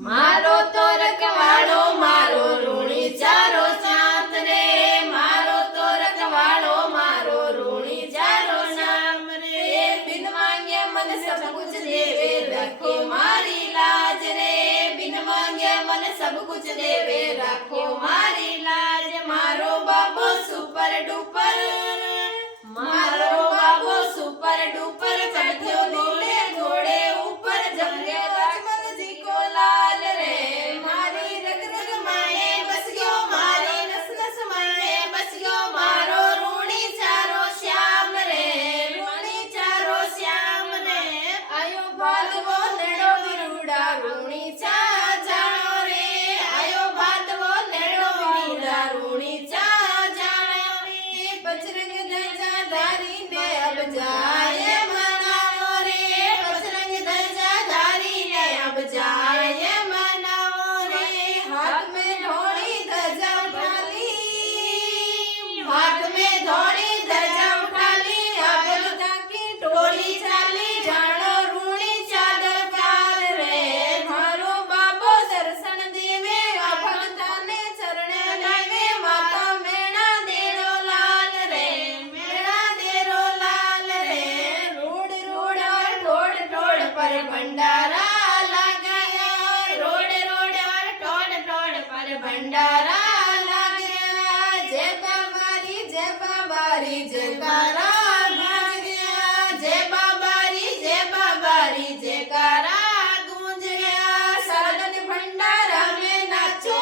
मारो तो रखवाड़ो मारो रूणी चारो चांद रे, मारो तो रखवाड़ो मारो रूणी चारो नाम रे। बिन मांगे मन सब कुछ देवे रखो मारी लाज रे, बिन मांगे मन सब कुछ देवे रखो मारी लाज। मारो बाबो सुपर डुपर, मारो बाबो सुपर डुपर, चढ़ो नीले घोड़े ऊपर जमरे लक्ष्मण जी को लाल रे। मारी रग रग माए बस गयो, मारी नस नस माए बस गयो, मारो रूणी चारो श्याम रे, रूणी चारो श्याम रे। आयो भादवो नेड़ो विरुड़ा रूणी चा जानो रे, आयो भादवो नेड़ो विरुड़ा रूणी चा जानो रे। बजरंग ध्वजा धारी ने अब जाए मनाओ रे, बजरंग ध्वजा धारी ने अब जाए मनाओ रे। हाथ में ढोली ध्वजा उठा ली, हाथ में ढोली ध्वजा उठा ली, अब लुटा की टोली चाली, जानो रूणी चादर पार रे। मारो बाबो दर्शन देवे, भगता ने चरण लावे, माता मेणा देरो लाल रे, मेणा देरो लाल रे। रोड रोड और ठोड़ ठोड़ पर भंडारा लगाया, रोड रोड और ठोड़ ठोड़ पर भंडारा लगाया। जय बाबारी जय बाबारी जयकारा गूंज गया, जय बाबारी जय बाबारी जयकारा गूंज गया। सारा दिन भंडारा में नाचो,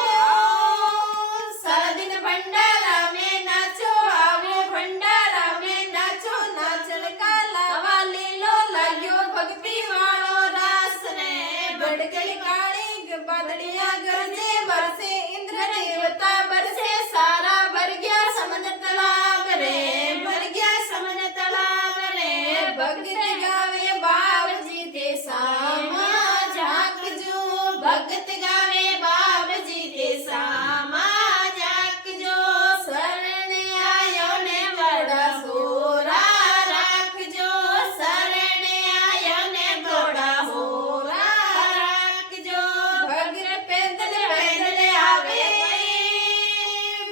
सारा दिन भंडारा में नाचो, आओ भंडारा में नाचो। नाचन का लावा ले लो, लायो भक्ति वालो रास रे। बढ़ गई काली बादलियां गरजे, बरसे इंद्र देवता बरसे, सारा भर गया समझ तालाब रे, भर गया समझ तालाब रे। भगत गावे बाब जी ते सामा झाक जो, भगत गावे बाब जी ते सामा झाक जो। शरण आयो ने बड़ा होरा राख जो, शरण आयो ने बड़ा होरा राख जो। भगत पैदल पैदल आवे,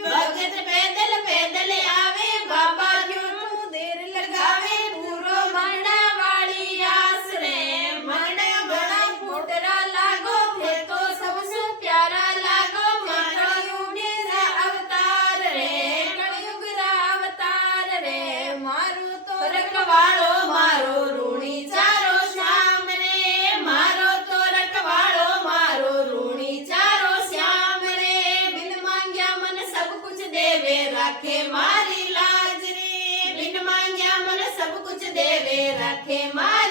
भगत पैदल पैदल आवे, बाबा क्यों तू देर लगावे। पूरो मरना वाली आस रे, मरना बड़ा फुटरा लागो, फिर तो सबसे प्यारा लागो। कलयुग रा अवतार रे, कलयुग रा अवतार रे। मारो तो रखवाड़ो मारो रूणी चारो श्याम रे, मारो तो रखवाड़ो मारो रूणी चारो श्याम रे। बिन मांग्या मन सब कुछ देवे रखे मारी लाज रे, बिन मांग्या मन सब कुछ देवे रखे मारी